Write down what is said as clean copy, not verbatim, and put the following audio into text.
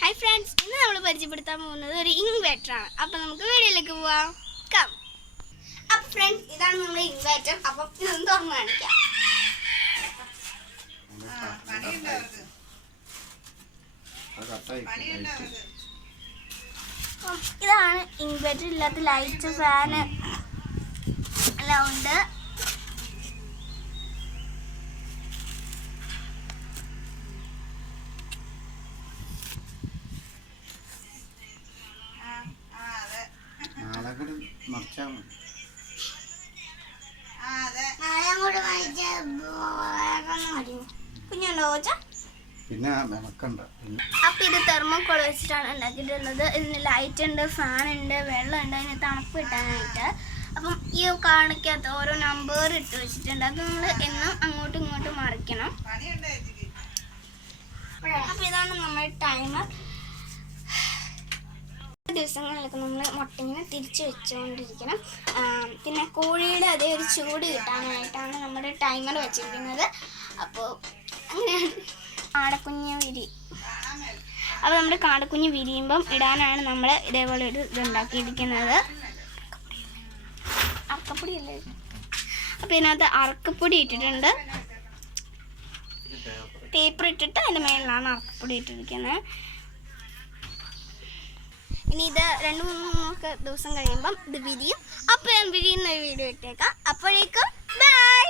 Hi friends, ഇന്ന് നമ്മൾ പരിചയപ്പെടുത്താൻ പോകുന്നത് ഒരു ഇൻവേർട്ടറാണ്. അപ്പം നമുക്ക് വീഡിയോയിലേക്ക് പോവാം. കം. അപ്പം ഫ്രണ്ട്സ്, ഇതാണ് നമ്മുടെ ഇൻവേർട്ടർ. അപ്പം ഇതൊന്ന് തുറന്ന് കാണിക്കാം. ഇതാണ് ഇൻവേർട്ടർ. ഇല്ലാത്ത ലൈറ്റ്, ഫാന് എല്ലാം ഉണ്ട്. അപ്പൊ ഇത് തെർമോക്കോൾ വെച്ചിട്ടാണ് ഉണ്ടാക്കിയിട്ടുള്ളത്. ഇതിന് ലൈറ്റ് ഉണ്ട്, ഫാൻ ഉണ്ട്, വെള്ളം ഉണ്ട്, അതിന് തണുപ്പ് കിട്ടാനായിട്ട്. അപ്പം ഈ കാണിക്കാത്ത ഓരോ നമ്പർ ഇട്ട് വെച്ചിട്ടുണ്ട്. അത് നമ്മൾ എന്നും അങ്ങോട്ടും ഇങ്ങോട്ടും മറിക്കണം. അപ്പൊ ഇതാണ് നമ്മുടെ ടൈമർ. ദിവസങ്ങളിലൊക്കെ നമ്മൾ മുട്ടയിങ്ങനെ തിരിച്ചു വെച്ചുകൊണ്ടിരിക്കണം. പിന്നെ കോഴിയുടെ അതേ ഒരു ചൂട് കിട്ടാനായിട്ടാണ് നമ്മുടെ ടൈമർ വെച്ചിരിക്കുന്നത്. അപ്പോൾ അങ്ങനെയാണ് കാടക്കുഞ്ഞ് അപ്പോൾ നമ്മുടെ കാടക്കുഞ്ഞ് വിരിയുമ്പം ഇടാനാണ് നമ്മൾ ഇതേപോലെ ഒരു ഇതുണ്ടാക്കിയിരിക്കുന്നത്. അറക്കപ്പൊടി അല്ലേ. അപ്പോൾ ഇതിനകത്ത് അറക്കപ്പൊടി ഇട്ടിട്ടുണ്ട്. പേപ്പർ ഇട്ടിട്ട് അതിൻ്റെ മേളിലാണ് അറക്കപ്പൊടി ഇട്ടിരിക്കുന്നത്. ഇനി ഇത് 2-3 ദിവസം കഴിയുമ്പം ഇത് വിരിയും. അപ്പോൾ ഞാൻ വിരിയുന്ന ഒരു വീഡിയോ ഇട്ടേക്കാം. അപ്പോഴേക്കും ബൈ.